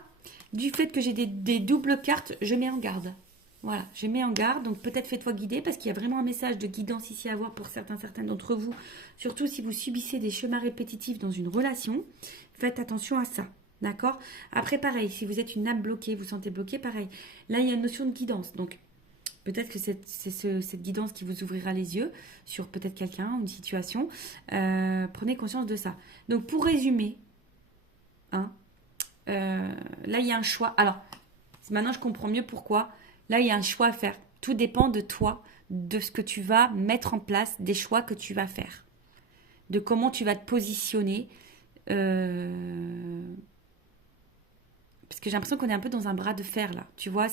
du fait que j'ai des doubles cartes, je mets en garde. Voilà, je mets en garde, donc peut-être fais-toi guider parce qu'il y a vraiment un message de guidance ici à voir pour certains d'entre vous. Surtout si vous subissez des schémas répétitifs dans une relation, faites attention à ça. D'accord. Après, pareil, si vous êtes une âme bloquée, vous sentez bloqué, pareil. Là, il y a une notion de guidance. Donc, peut-être que cette guidance qui vous ouvrira les yeux sur peut-être quelqu'un, une situation. Prenez conscience de ça. Donc, pour résumer, hein, là, il y a un choix. Alors, maintenant, je comprends mieux pourquoi. Là, il y a un choix à faire. Tout dépend de toi, de ce que tu vas mettre en place, des choix que tu vas faire, de comment tu vas te positionner. Parce que j'ai l'impression qu'on est un peu dans un bras de fer, là. Tu vois,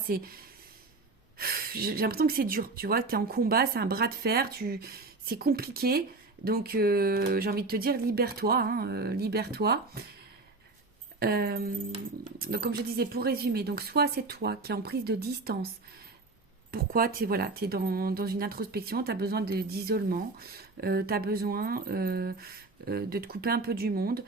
j'ai l'impression que c'est dur. Tu vois, tu es en combat, c'est un bras de fer, c'est compliqué. Donc, j'ai envie de te dire, libère-toi, hein, libère-toi. Donc, comme je disais, pour résumer, donc soit c'est toi qui es en prise de distance. Pourquoi tu es, voilà, t'es dans une introspection, tu as besoin d'isolement, tu as besoin de te couper un peu du monde,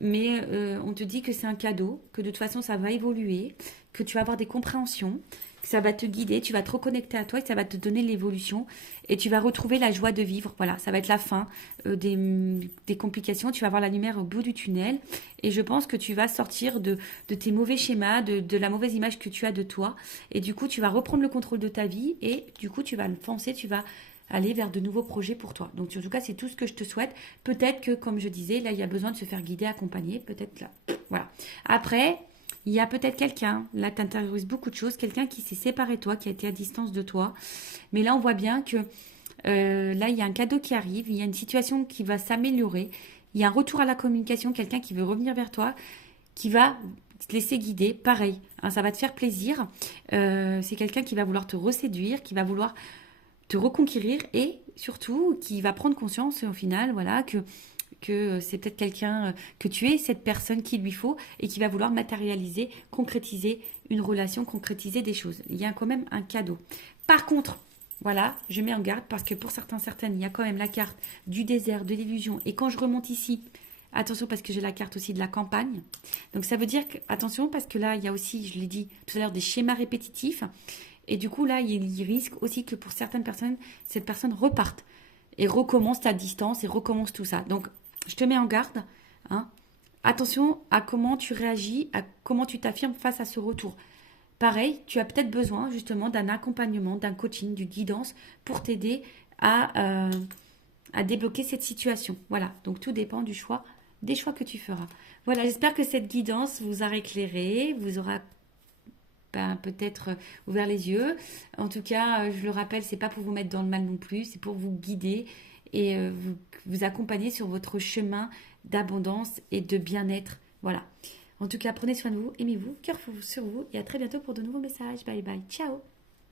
mais on te dit que c'est un cadeau, que de toute façon ça va évoluer, que tu vas avoir des compréhensions, que ça va te guider, tu vas te reconnecter à toi, que ça va te donner l'évolution et tu vas retrouver la joie de vivre. Voilà, ça va être la fin des complications, tu vas voir la lumière au bout du tunnel et je pense que tu vas sortir de tes mauvais schémas, de la mauvaise image que tu as de toi et du coup tu vas reprendre le contrôle de ta vie et du coup tu vas le penser, tu vas aller vers de nouveaux projets pour toi. Donc en tout cas, c'est tout ce que je te souhaite. Peut-être que, comme je disais, là, il y a besoin de se faire guider, accompagner. Peut-être là. Voilà. Après, il y a peut-être quelqu'un, là, tu intériorises beaucoup de choses, quelqu'un qui s'est séparé de toi, qui a été à distance de toi. Mais là, on voit bien que là, il y a un cadeau qui arrive, il y a une situation qui va s'améliorer, il y a un retour à la communication, quelqu'un qui veut revenir vers toi, qui va te laisser guider, pareil, hein, ça va te faire plaisir. C'est quelqu'un qui va vouloir te reséduire, qui va vouloir te reconquérir et surtout qui va prendre conscience au final, voilà, que c'est peut-être quelqu'un, que tu es cette personne qu'il lui faut et qui va vouloir matérialiser, concrétiser une relation, concrétiser des choses. Il y a quand même un cadeau. Par contre, voilà, je mets en garde parce que pour certains, certaines, il y a quand même la carte du désert, de l'illusion. Et quand je remonte ici, attention parce que j'ai la carte aussi de la campagne. Donc ça veut dire que, attention parce que là, il y a aussi, je l'ai dit tout à l'heure, des schémas répétitifs. Et du coup, là, il risque aussi que pour certaines personnes, cette personne reparte et recommence ta distance et recommence tout ça. Donc, je te mets en garde. Hein. Attention à comment tu réagis, à comment tu t'affirmes face à ce retour. Pareil, tu as peut-être besoin justement d'un accompagnement, d'un coaching, d'une guidance pour t'aider à débloquer cette situation. Voilà, donc tout dépend du choix, des choix que tu feras. Voilà, j'espère que cette guidance vous aura éclairé, vous aura peut-être ouvert les yeux. En tout cas, je le rappelle, c'est pas pour vous mettre dans le mal non plus, c'est pour vous guider et vous accompagner sur votre chemin d'abondance et de bien-être. Voilà. En tout cas, prenez soin de vous, aimez-vous, cœur sur vous et à très bientôt pour de nouveaux messages. Bye bye, ciao.